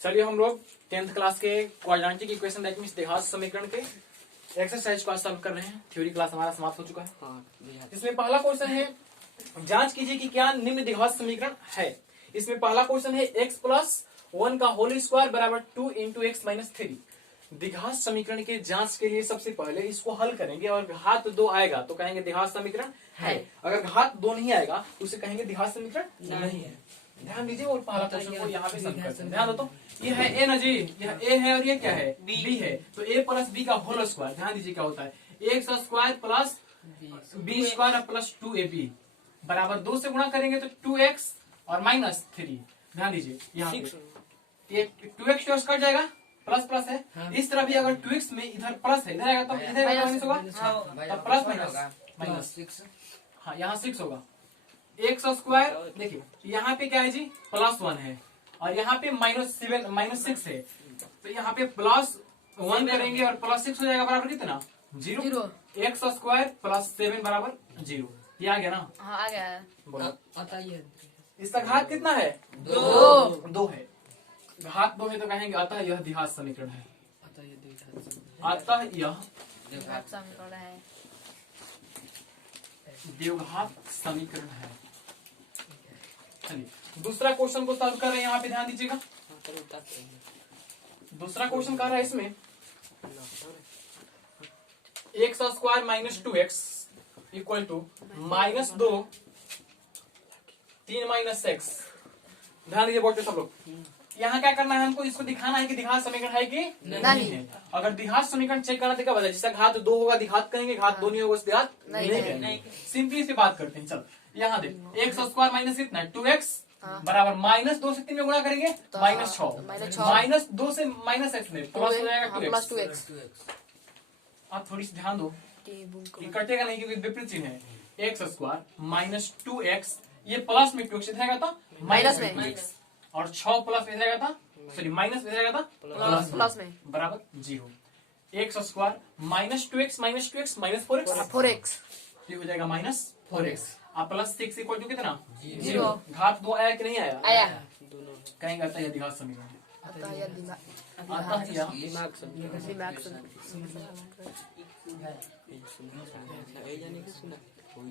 चलिए हम लोग 10th क्लास के क्वाड्रेटिक इक्वेशन दैट मींस द्विघात समीकरण के एक्सरसाइज को सॉल्व कर रहे हैं। थ्योरी क्लास हमारा समाप्त हो चुका है। इसमें पहला क्वेश्चन है, जांच कीजिए कि क्या निम्न द्विघात समीकरण है। इसमें पहला क्वेश्चन है x प्लस 1 का होल स्क्वायर बराबर 2 इंटू एक्स माइनस 3। द्विघात समीकरण के जांच के लिए सबसे पहले इसको हल करेंगे और घात 2 आएगा तो कहेंगे द्विघात समीकरण है। अगर घात 2 नहीं आएगा तो उसे कहेंगे द्विघात समीकरण नहीं है। ध्यान दीजिए और पहला क्वेश्चन को यहाँ पे सॉल्व करते हैं। ध्यान दो तो ये है ए ना जी, यह ए है और ये क्या है बी है। तो ए प्लस बी का होल स्क्वायर, ध्यान दीजिए क्या होता है x square plus b square plus 2ab बराबर 2 से गुणा करेंगे तो 2x और माइनस 3। ध्यान दीजिए यहाँ पे 2x 2x कट जाएगा, प्लस प्लस है। इस तरह भी अगर 2x में इधर प्लस है इधर आएगा तो इधर माइनस होगा, तब प्लस माइनस 6। हाँ यहाँ 6 होगा। एक्स स्क्वायर देखिए यहाँ पे क्या है जी प्लस 1 है और यहाँ पे माइनस 6 है। तो यहाँ पे प्लस 1 करेंगे और प्लस 6 हो जाएगा बराबर कितना 0। एक्स स्क्वायर प्लस 7 बराबर 0। ये आ गया ना? हाँ आ गया। बताइए इसका घात कितना है 2 है। घात 2 है तो कहेंगे अतः यह द्विघात समीकरण है। अतः यह समीकरण है द्विघात समीकरण है। चलिए दूसरा क्वेश्चन को सॉल्व कर रहे हैं। यहाँ पे ध्यान दीजिएगा, दूसरा क्वेश्चन कह रहा है इसमें x square minus 2x equal to minus 2 3 minus x. ध्यान दीजिए बोलते सब लोग, यहाँ क्या करना है हमको, इसको दिखाना है कि द्विघात समीकरण है कि नहीं है। अगर द्विघात समीकरण चेक करना तो क्या बताया, जिसका घात 2 होगा द्विघात कहेंगे, घात 2 नहीं होगा उसका घात नहीं कहेंगे। सिंपली इस पे बात करते हैं। चलो यहाँ देख एक्स स्क्वायर माइनस कितना है 2x बराबर माइनस 2 से 3 में गुणा करेंगे तो माइनस 6 माइनस 2 से माइनस एक्स में प्लस हो जाएगा 2x। आप थोड़ी सी ध्यान दो, ये कटेगा नहीं क्योंकि विपरीत चिन्ह है। एक्स स्क्वायर माइनस 2x ये प्लस में 2x इधर आएगा था माइनस में, और 6 प्लस में इधर आएगा था सॉरी माइनस में इधर आएगा था प्लस में बराबर 0। X square minus 2x minus 2x minus 4x ये हो जाएगा माइनस 4x। आप प्लस 6 इक्वल टू कितना 0। घात 2 आया कि नहीं आया? आया। कहेंगे अतः यह द्विघात समीकरण है। अतः यह दिमाग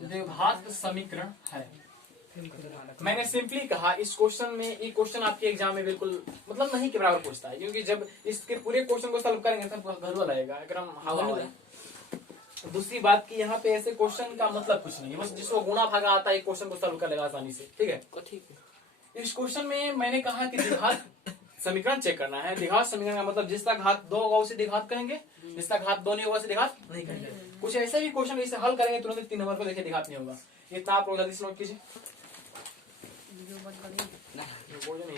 द्विघात समीकरण है। मैंने सिंपली कहा इस क्वेश्चन में, ये क्वेश्चन आपके एग्जाम में बिल्कुल मतलब नहीं के बराबर पूछता है, क्योंकि जब इसके पूरे क्वेश्चन को सॉल्व करेंगे तब गड़बड़ आएगा एकदम हवा है। दूसरी बात की यहाँ पे ऐसे क्वेश्चन का मतलब कुछ नहीं है, बस जिसको गुणा भागा आता है क्वेश्चन को सॉल्व कर लेगा आसानी से। ठीक है, इस क्वेश्चन में मैंने कहा कि द्विघात समीकरण चेक करना है। द्विघात समीकरण का मतलब जिसका घात 2 होगा उसे द्विघात कहेंगे, जिसका घात 2 नहीं होगा उसे द्विघात नहीं कहेंगे। कुछ ऐसे भी क्वेश्चन इसे हल करेंगे तुरंत 3 नंबर को देखिए द्विघात नहीं होगा। इतना आप लोग जल्दी से नोट कीजिए।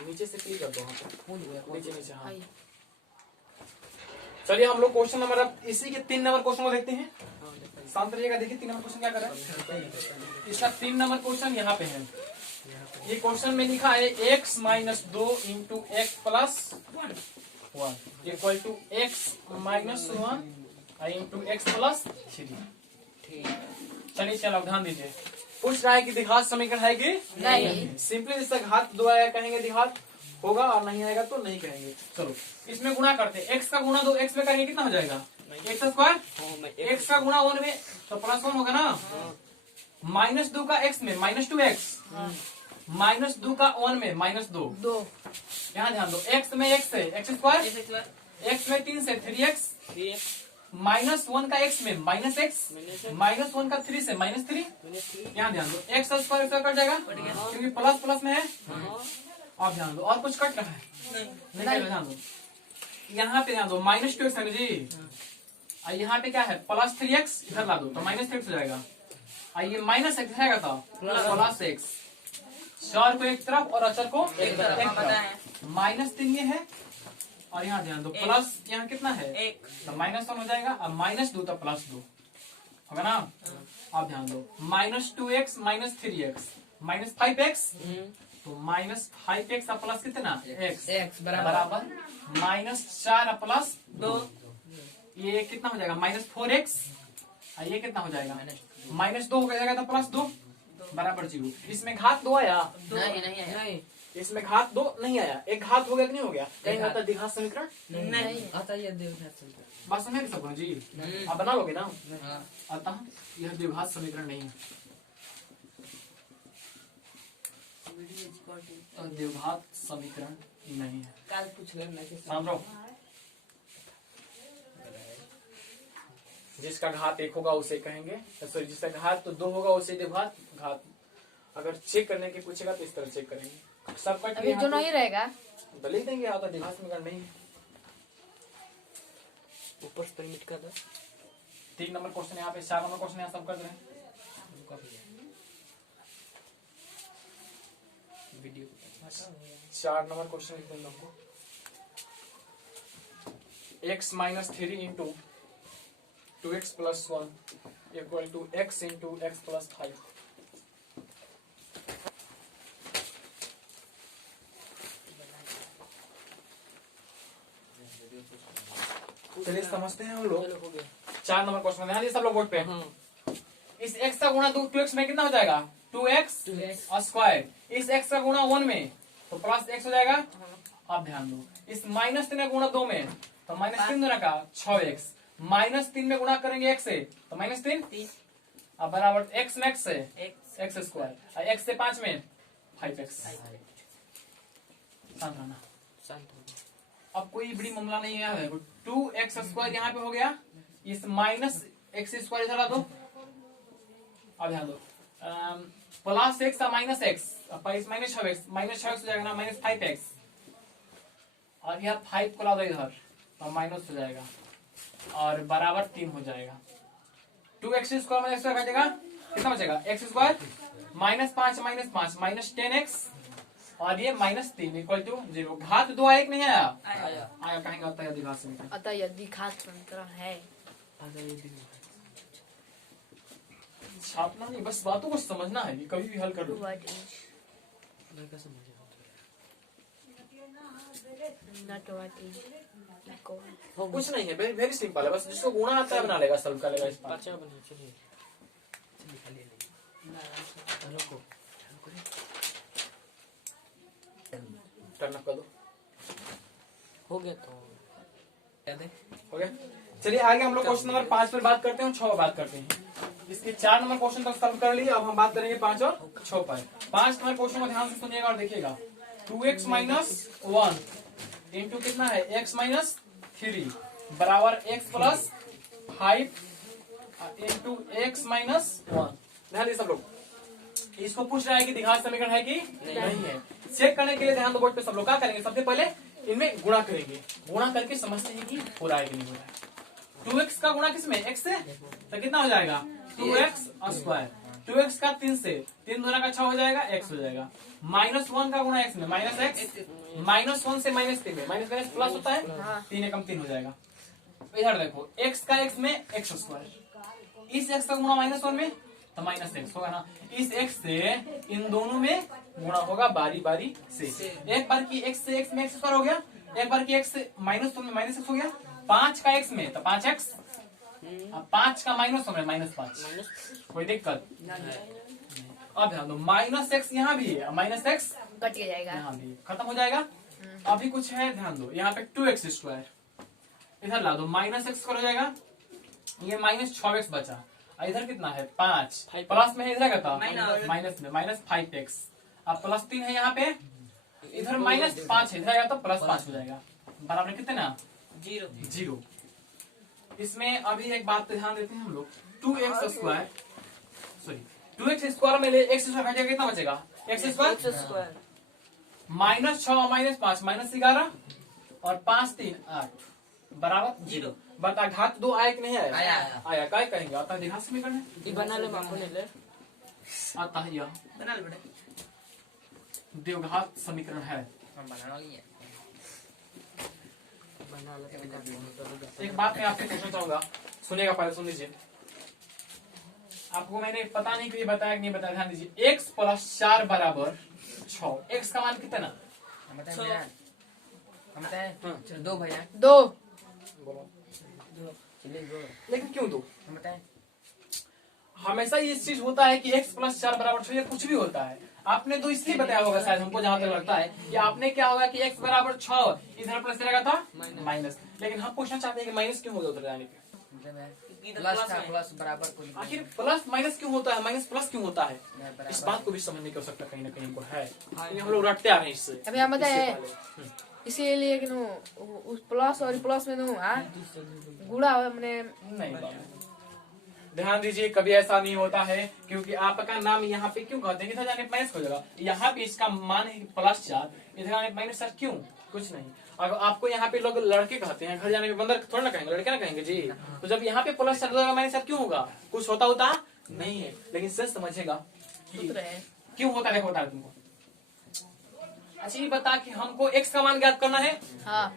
नीचे से क्लिक कर दो, नीचे। हाँ चलिए हम लोग क्वेश्चन नंबर अब इसी के 3 नंबर क्वेश्चन को देखते हैं। शांत रहिएगा, देखिए 3 नंबर क्वेश्चन क्या कर रहा है। इसका 3 नंबर क्वेश्चन यहाँ पे है। ये क्वेश्चन में लिखा है x minus 2 into x plus 1 equal to x minus 1 into x plus 3। चलिए चलो ध्यान दीजिए, पूछ रहा है कि द्विघात समीकरण है कि नहीं। सिंपली जिसका घात 2 आया कहेंगे द्विघात होगा और नहीं आएगा तो नहीं कहेंगे। चलो इसमें गुणा करते हैं, x का गुणा 2 x में करेंगे कितना हो जाएगा एक्स स्क्वायर, x का गुणा 1 में तो प्लस 1 होगा ना, माइनस 2 का x में माइनस 2x माइनस 2 का 1 में माइनस 2। यहाँ ध्यान दो, x में x है एक्स स्क्वायर, x में 3 से 3x माइनस 1 का x में माइनस x माइनस 1 का 3 से माइनस 3। यहाँ ध्यान दो एक्स स्क्वायर कट जाएगा क्योंकि प्लस प्लस में है। आप ध्यान दो और कुछ कट रहा है नहीं, ध्यान दो यहाँ पे ध्यान दो माइनस 2x है जी, यहाँ पे क्या है प्लस 3x इधर ला दो तो माइनस 3x हो जाएगा। ये माइनस एक्स रहेगा था प्लस एक्स, चर को एक तरफ और अचर को एक तरफ। माइनस 3 ये है और यहाँ ध्यान दो प्लस यहाँ कितना है 1 तो माइनस 1 हो जाएगा और माइनस 2 तो प्लस 2 होगा ना। आप ध्यान दो minus 2x minus 3x minus 5x तो माइनस 5x प्लस कितना x बराबर माइनस 4 प्लस 2। ये कितना हो जाएगा माइनस 4x, ये कितना हो जाएगा माइनस 2 हो जाएगा तो प्लस 2 बराबर 0। इसमें घात 2 आया नहीं इसमें घात 2 नहीं आया, एक घात हो गया कि नहीं हो गया, कहीं आता द्विघात समीकरण नहीं आता ये द्विघात समीकरण। बात समझ सकूं जी, आप बना लोगे ना। अतः यह द्विघात समीकरण नहीं है, द्विघात समीकरण नहीं है। काल पूछ लेना कि शांत रहो। जिसका घात 1 होगा उसे कहेंगे, सॉरी जिसका घात 2 होगा उसे द्विघात घात। अगर चेक करने के पूछेगा तो इस तरह चेक करेंगे। सबका अभी जो नहीं रहेगा तो लिख देंगे, आता द्विघात समीकरण नहीं है। ऊपर से मिट कर दो। 3 नंबर क्वेश्चन यहाँ पे, 4 नंबर क्वेश्चन यहाँ सब कर रहे हैं। वीडियो 4 नंबर क्वेश्चन लिख देंगे हमको। x minus 3 into 2x plus 1 equal to x into x plus 5। चलिए समझते हैं हम लोग। 4 नंबर क्वेश्चन ध्यान दीजिए सब लोग बोर्ड पे। इस x का गुणा 2x में कितना हो जाएगा, 2x स्क्वायर। इस x का गुणा 1 में तो प्लस x हो जाएगा। अब ध्यान दो, इस माइनस 3 का गुणा 2 में तो माइनस 3 दूना का 6x, माइनस 3 में गुणा करेंगे x से तो माइनस 3 अब बराबर x में x से x स्क्वायर, x से 5 में 5x। शांत रहना, अब कोई बड़ी मामला नहीं है। 2x स्क्वायर यहाँ पे हो गया, इस माइनस x स्क्वायर इधर ला दो। अब ध्यान दो, plus x minus x, minus 6x हो जाएगा ना, माइनस 5x, और यह 5 को ला दो इधर तो माइनस हो जाएगा और बराबर 3 हो जाएगा। 2x स्क्वायर माइनस x घटेगा, कितना बचेगा, x square minus 5 minus 10x और ये माइनस 3 इक्वल टू 0। घात 2 आया कि नहीं आया, आया कहेंगे आता है द्विघात समीकरण। अतः यदि घात समीकरण है। छापना नहीं, बस बातों को समझना है कि कभी भी हल कर लो। What is not what is equal? कुछ नहीं है, वेरी वेरी सिंपल है, बस जिसको गुणा आता है बना लेगा, सॉल्व कर लेगा इस बात। बच्चा बना चलिए टर्न अप कर दो, हो गया तो क्या दे। हो गया। चलिए आगे हम लोग क्वेश्चन नंबर 5 पर बात करते हैं, 6 पर बात करते हैं। इसके 4 नंबर क्वेश्चन तक सॉल्व कर लिए, अब हम बात करेंगे 5 और 6 पर। 5 नंबर क्वेश्चन को ध्यान से सुनिएगा और देखिएगा। 2x माइनस 1 इंटू कितना है, x माइनस 3 बराबर x plus 5 into x minus 1। ध्यान दीजिए सब लोग, इसको पूछ रहा है कि द्विघात समीकरण है कि नहीं है। चेक करने के लिए ध्यान दो बोर्ड पे, सब लोग क्या करेंगे, सबसे पहले इनमें गुणा करेंगे, गुणा करके समझते हैं कि हो रहा है कि नहीं हो रहा है। 2x का गुणा किसमें, x से, तो कितना हो जाएगा 2x स्क्वायर। 2x का 3 से, 3 दूना का 6 हो जाएगा, x हो जाएगा। माइनस 1 का गुणा x में, माइनस x, माइनस 1 से माइनस 3 में, माइनस माइनस प्लस होता है, 3 एकम 3 हो जाएगा। इधर देखो, x का x में x स्क्वायर, इस x का गुणा माइनस 1 में तो माइनस x होगा ना। इस x से इन दोनों में गुणा होगा बारी बारी से। एक बार की x से x में x स्क्वायर हो गया, एक बार की x से माइनस 1 में माइनस x हो गया। 5 का x में तो 5x, अब 5 का माइनस 1 में माइनस 5। कोई दिक्कत, अब ध्यान दो माइनस x यहाँ भी है, माइनस x कट के जाएगा, यहाँ भी खत्म हो जाएगा। अभी कुछ है, ध्यान दो, यहाँ पे 2x स्क्वायर इधर ला दो, माइनस x स्क्वायर हो जाएगा, ये माइनस 6x बचा। इधर कितना है 5 प्लस में है, इधर का माइनस में माइनस 5x, अब प्लस 3 है यहाँ पे, इधर माइनस 5 है, इधर आएगा तो प्लस 5 हो जाएगा, बराबर कितना 0। इसमें अभी एक बात पे ध्यान देते हैं हम लोग, 2x square, sorry 2x square में ले x स्क्वायर घटेगा, कितना बचेगा x square minus 6 minus 5 minus 11 और 5 3 8 बराबर 0। बता घात 2 आया कि नहीं आया, आया क्या कहेंगे, आता है द्विघात समीकरण है। बना ले माको ने ले, आता है यह बना ले बेटा, द्विघात समीकरण है। हम बनाना ही है, बना ले। एक बात मैं आपसे पूछना चाहूंगा, सुनिएगा, पहले सुन लीजिए। आपको मैंने पता नहीं कि ये बताया कि नहीं बताया, ध्यान दीजिए। x प्लस 4 बराबर 6, x का मान कितना, दो भैया 2 बोलो चलिए दो, लेकिन क्यों 2, हमेशा ये चीज होता है कि x प्लस 4 बराबर 6 या कुछ भी होता है। आपने तो इसलिए बताया होगा शायद, हमको जहां तक लगता है कि आपने क्या होगा कि x बराबर 6 इधर प्लस रहेगा था माइनस, लेकिन हम पूछना चाहते हैं कि माइनस क्यों होगा उधर जाने पे। प्लस का प्लस बराबर को लिखना आखिर प्लस माइनस क्यों होता है, माइनस प्लस क्यों होता है, बराबर। इस बात को भी समझने की आवश्यकता कहीं ना कहीं हमको है, क्योंकि हम लोग रटते आ रहे हैं इससे। अभी हम बताए इससे पहले। इसीलिए कि नु उस प्लस और प्लस में नु गुड़ा मैंने नहीं बाबू, ध्यान दीजिए कभी ऐसा नहीं होता है, क्योंकि आपका नाम यहाँ पे क्यों कहते हैं, इधर जाने माइनस हो जाएगा, यहाँ पे इसका मान है प्लस 4, इधर जाने माइनस 4 क्यों, कुछ नहीं। अगर आपको यहाँ पे लोग लड़के कहते हैं, घर जाने पे बंदर थोड़ा ना कहेंगे, लड़के ना कहेंगे जी, तो जब यहाँ पे प्लस 4 होगा माइनस 4 क्यों होगा, कुछ होता नहीं है, लेकिन सच समझेगा सूत्र है। क्यों होता है, होता है तुमको। अच्छा ये बता कि हमको x का मान ज्ञात करना है, हाँ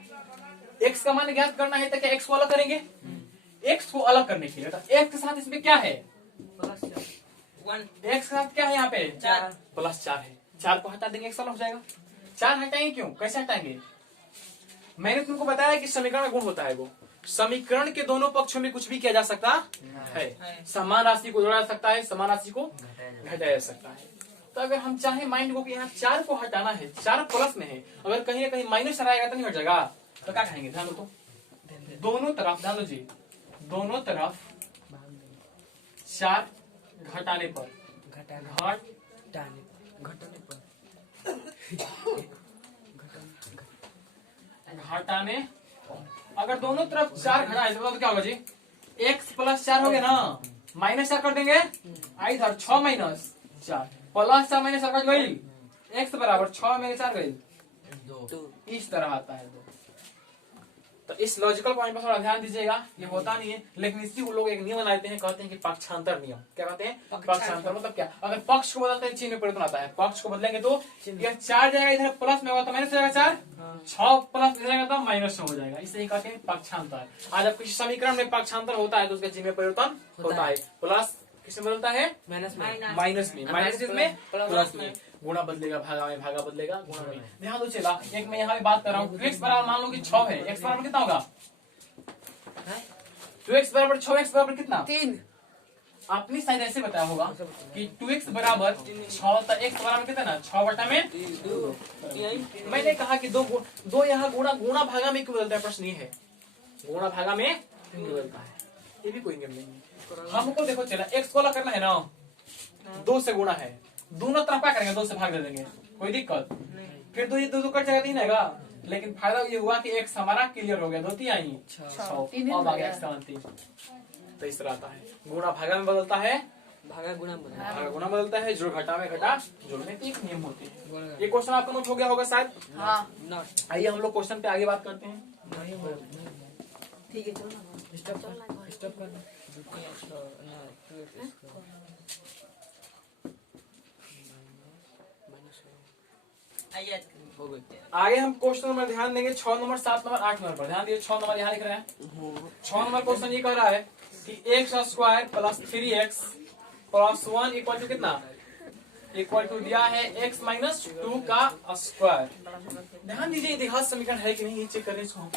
x का मान ज्ञात करना है तो क्या x को अलग करेंगे, x को अलग करने के लिए तो x के साथ इसमें क्या है, x के साथ क्या है यहाँ पे प्लस 4 है, 4 को हटा देंगे x अलग हो जाएगा। 4 हटाएंगे क्यों, कैसे हटाएंगे, मैंने तुमको बताया कि समीकरण का गुण होता है वो, समीकरण के दोनों पक्षों में कुछ भी किया जा सकता है, समान राशि को जोड़ा जा सकता है, समान राशि को घटाया जा सकता है। तो अगर हम चाहे माइंड को कि यहाँ 4 को हटाना है, 4 प्लस में है, अगर कहीं ना कहीं माइनस आएगा तो नहीं हट जाएगा, तो क्या कहेंगे, ध्यान दो, दोनों तरफ ध्यान दो जी, दोनों तरफ 4 घटाने पर घटाने अगर दोनों तरफ 4 घटाए तो क्या होगा जी, x प्लस 4 हो गया ना, माइनस 4 कर देंगे, इधर 6 माइनस 4 प्लस 4 माइनस 4 कट गई, x बराबर 6 माइनस 4 गई 2, इस तरह आता है 2। तो इस लॉजिकल पॉइंट पर थोड़ा ध्यान दीजिएगा, ये होता नहीं है, लेकिन इसी को लोग एक नियम बनाते हैं, कहते हैं कि पक्षांतर नियम। क्या कहते हैं, पक्षांतर मतलब क्या, अगर पक्ष को बदलते हैं चिन्ह में परिवर्तन आता है, पक्ष को बदलेंगे तो यह 4 जाएगा इधर प्लस में होगा तो माइनस हो जाएगा 4, 6 प्लस इधर आएगा तो माइनस हो जाएगा, इसे ही कहते हैं पक्षांतर। आज जब किसी समीकरण में पक्षांतर होता है तो उसके चिन्ह में परिवर्तन होता है, प्लस किसमें बदलता है, माइनस में, माइनस इसमें प्लस में, गुणा बदलेगा भागा में, भागा बदलेगा गुणा में। ध्यान दो चला, एक मैं यहाँ भी बात कर रहा हूँ, x बराबर मान लो कि 6 है, x बराबर कितना होगा, तो x बराबर 6, x बराबर कितना 3, आपने शायद ऐसे बताया होगा कि 2x बराबर 6, तो x बराबर कितना 6 बटा में 2। मैंने कहा कि दो यहाँ गुणा भागा में क्यों बदलता है, प्रश्न ये है, गुणा भागा में क्यों बदलता है, ये भी कोई नियम नहीं है। हमको देखो चला, x को अलग करना है ना, 2 से गुणा है, दोनों तरफ क्या करेंगे, 2 से भाग दे देंगे, कोई दिक्कत, फिर 2 ये 2 कट जाएगा, 3 आएगा, लेकिन फायदा ये हुआ कि x हमारा क्लियर हो गया, 2 3 आई 6, अब आ गया x 3। तो इस तरह आता है, गुणा भागा में बदलता है, भागा गुणा बदलता है, जोड़ घटा में घटा जोड़ में, एक नियम होते हैं। ये क्वेश्चन आपका नोट हो गया होगा शायद, हाँ आइए हम लोग क्वेश्चन पे आगे बात करते हैं। ठीक है, चलो ना आगे हम क्वेश्चन नंबर ध्यान देंगे 6 नंबर, 7 नंबर, 8 नंबर पर ध्यान दिए। 6 नंबर यहाँ लिख रहे हैं, 6 नंबर क्वेश्चन ये कह रहा है कि x square plus 3x plus 1 equal to कितना, इक्वल टू दिया है x माइनस 2 का स्क्वायर। ध्यान दीजिए इतिहास समीकरण है कि नहीं, ये चेक करें इसको,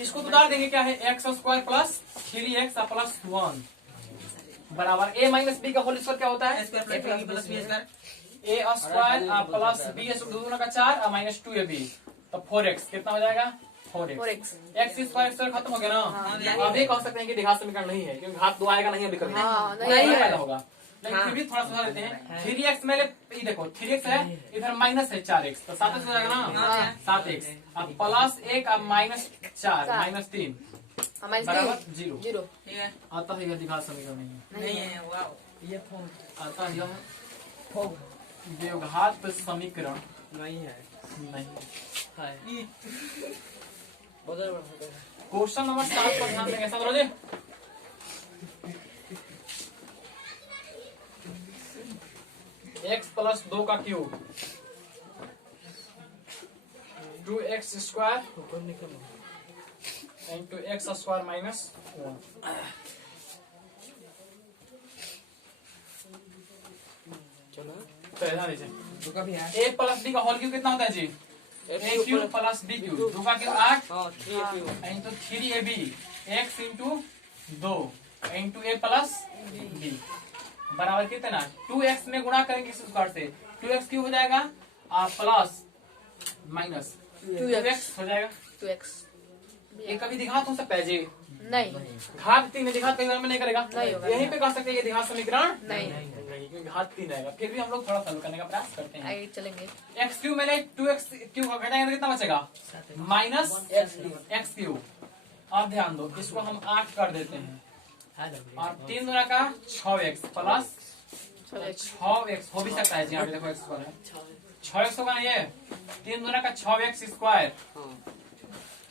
इसको तो डाल देंगे, क्या है x square plus 3x plus 1 बराबर a माइनस b का होल स्क्वायर क्या होता है, a स्क्वायर प्लस b दोनों का 4 माइनस 2ab, तो 4x कितना हो जाएगा, 4x, x स्क्वायर खत्म हो गया ना। अब ये कह सकते हैं कि द्विघात समीकरण नहीं है, क्योंकि घात 2 आएगा नहीं अभी कभी, नहीं पैदा होगा, लेकिन फिर भी थोड़ा सुधार देते हैं। 3x में देखो 3x है, इधर माइनस है 4x, तो 7x हो जाएगा ना, 7x, अब प्लस 1 अब माइनस 4 माइनस 3 बराबर 0 आता है, यह द्विघात समीकरण नहीं है, ये आता है यह द्विघात समीकरण नहीं है। क्वेश्चन नंबर 7 पर ध्यान देंगे, समझो जी। x प्लस 2 का cube 2x square into X square minus 1। तो ध्यान दीजिए, a प्लस b का होल क्यूब कितना होता है जी, a cube plus b cube, 2 का cube 8 into 3ab, x into 2 into A plus B बराबर कितना 2x में गुणा करेंगे इस स्क्वायर से 2x क्यों हो जाएगा प्लस माइनस 2x हो जाएगा 2x ये कभी दिखा तो सकता है जी नहीं घात 3 है दिखा 3 में नहीं करेगा नहीं होगा। यहीं पे कर सकते हैं ये दिखा समीकरण नहीं नहीं क्योंकि घात 3 आएगा फिर भी हम लोग थोड़ा सॉल्व करने का प्रयास करते हैं आगे चलेंगे एक्स क्यू मैंने 2x क्यू घटाएंगे तो कितना बचेगा माइनस एक्स क्यू अब ध्यान दो इसको हम 8 कर देते हैं और 3 गुना का 6x प्लस 6x हो भी सकता है जी यहाँ पे देखो x स्क्वायर है 6x होगा ना ये 3 गुना का 6x स्क्वायर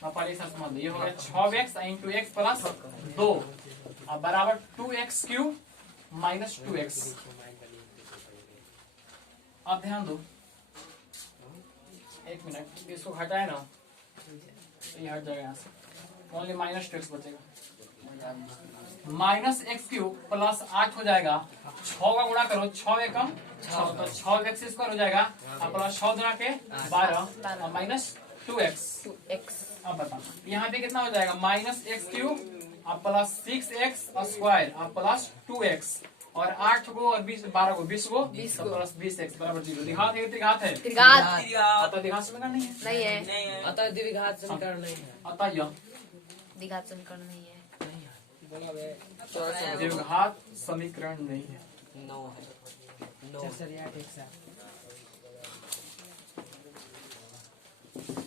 आप पहले से समझ लो ये हो गया 6x इंटू एक्स प्लस 2 अब बराबर 2x क्यू माइनस 2x अब ध्यान दो 1 मिनट इसको हटाए ना तो ये हट जाएगा यहाँ से ओनली माइनस 2x बचेगा माइनस एक्स क्यूब प्लस 8 हो जाएगा 6 का गुणा करो 6 एकम 6 तो 6x स्क्वायर हो जाएगा और प्लस 6 गुणा के 12 और माइनस 2x 2x अब बताओ यहाँ पे कितना हो जाएगा माइनस एक्स क्यूब और प्लस 6x स्क्वायर और प्लस 2x और 8 को और 12 को 20 को 20 तो प्लस 20x बराबर 0 दिघात है त्रिघात है त्रिघात अतः दिघात समीकरण नहीं है नहीं है अतः द्विघात समीकरण नहीं है अतः यह द्विघात समीकरण नहीं है द्विघात समीकरण नहीं है 9 है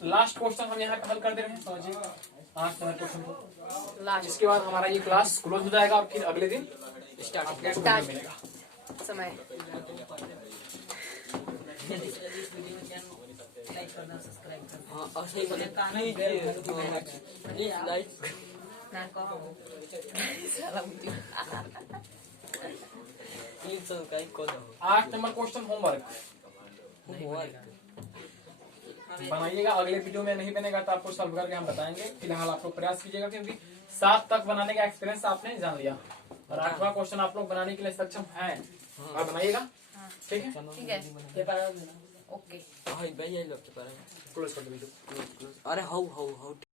लास्ट क्वेश्चन हम यहाँ पे हल कर दे रहे हैं समझिए 8 नंबर क्वेश्चन को लास्ट इसके बाद हमारा ये क्लास क्लोज हो जाएगा और फिर अगले दिन स्टार्ट Start. मिलेगा समय हाँ और सही प्लीज लाइक ना साला मुझे प्लीज सब्सक्राइब कर दो 8 नंबर क्वेश्चन होमवर्क बनाइएगा अगले वीडियो में नहीं बनेगा तो आपको सॉल्व करके हम बताएंगे फिलहाल आप लोग प्रयास कीजिएगा क्योंकि 7 तक बनाने का एक्सपीरियंस आपने जान लिया और 8वां क्वेश्चन आप लोग बनाने के लिए सक्षम हैं आप बनाइएगा ठीक है ठीक है पेपर ओके हाय भाई ये लोग पेपर क्लोज कर दो वीडियो अरे हाउ